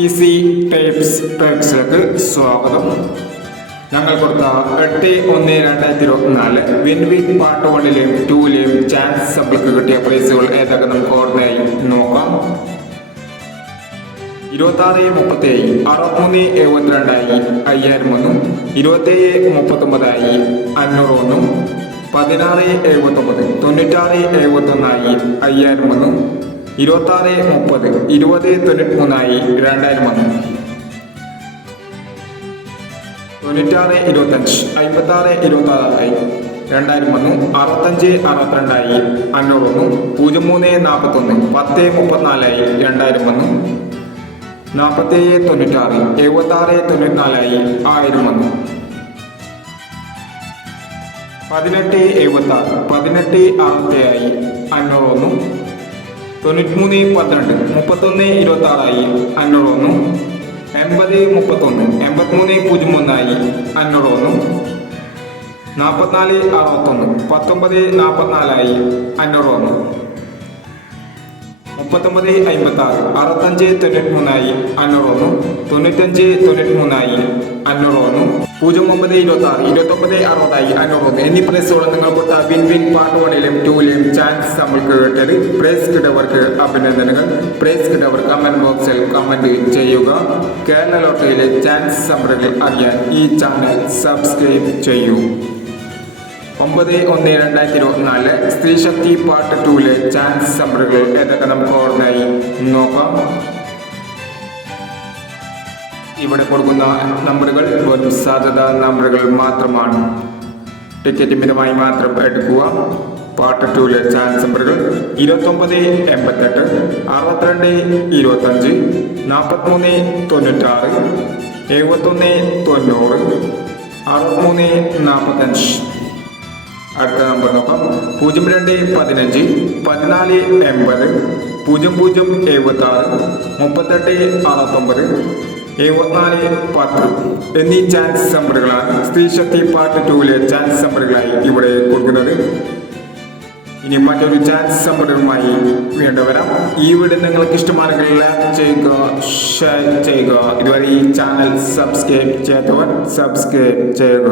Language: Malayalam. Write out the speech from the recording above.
ഈസി ട്രിക്സിലേക്ക് സ്വാഗതം. ഞങ്ങൾ കൊടുത്ത 8/1/2024 വിൻവിൻ പാർട്ട് 1ലെയും 2ലെയും ചാൻസ് സബ്ൾക്ക് കിട്ടിയ പ്രൈസുകൾ ഏതൊക്കെ നമുക്ക് ഓർമ്മയായി നോക്കാം. 26-37 63-72 5000 വന്നു. 27-39 500 വന്നു. 16-79 96-71 5000 വന്നു. 26-30 20-93 2000 വന്നു. 96-25 56-26 2000 വന്നു. 65-62 500 വന്നു. 03-41 10-34 2000 വന്നു. 47-96 76-94 1000 വന്നു. 18-76 18-67 500 വന്നു. 93-12 31-26 500 വന്നു. 80-31 83-01 500 വന്നു. 44-61 19-44 500 വന്നു. 39-56 65-93 500 വന്നു. 95-93 500 വന്നു. 09-26 29-60 500 വന്നു. എന്നീ പ്രൈസുകൾ നിങ്ങൾ കൊടുത്ത വിൻ പാർട്ട് 1ലെയും 2ലെയും ചാൻസ് നമ്മൾക്ക് കിട്ടിയത്. പ്രൈസ് കിട്ടിയവർക്ക് അഭിനന്ദനങ്ങൾ. പ്രൈസ് കിട്ടിയവർ കമന്റ് ബോക്സിൽ കമന്റ് ചെയ്യുക. കേരള ലോട്ടറിയിലെ ചാൻസ് നമ്പറുകൾ അറിയാൻ ഈ ചാനൽ സബ്സ്ക്രൈബ് ചെയ്യൂ. 9/1/2024 സ്ത്രീശക്തി പാർട്ട് 2ലെ ചാൻസ് നമ്പറുകൾ ഏതൊക്കെ നമുക്ക് ഓർമ്മയായി നോക്കാം. ഇവിടെ കൊടുക്കുന്ന നമ്പറുകൾ വെറും സാധ്യതാ നമ്പറുകൾ മാത്രമാണ്. ടിക്കറ്റ് മിതമായി മാത്രം എടുക്കുക. പാർട്ട് 2ലെ ചാൻസ് നമ്പറുകൾ 29-88 62-25 43-96 71-90 63-45. അടുത്ത നമ്പർ നോക്കാം. 02-15 14-80 00-76 38-69 74-10 എന്നീ ചാൻസ് നമ്പറുകളാണ് സ്ത്രീശക്തി പാർട്ട് 2ലെ ചാൻസ് നമ്പറുകളായി ഇവിടെ കൊടുക്കുന്നത്. ഇനി മറ്റൊരു ചാൻസ് നമ്പറുമായി വീണ്ടും വരാം. ഈ വീഡിയോ നിങ്ങൾക്ക് ഇഷ്ടമാണെങ്കിൽ ലൈക്ക് ചെയ്യുക, ഷെയർ ചെയ്യുക. ഇതുവരെ ഈ ചാനൽ സബ്സ്ക്രൈബ് ചെയ്യാത്തവർ സബ്സ്ക്രൈബ് ചെയ്യുക.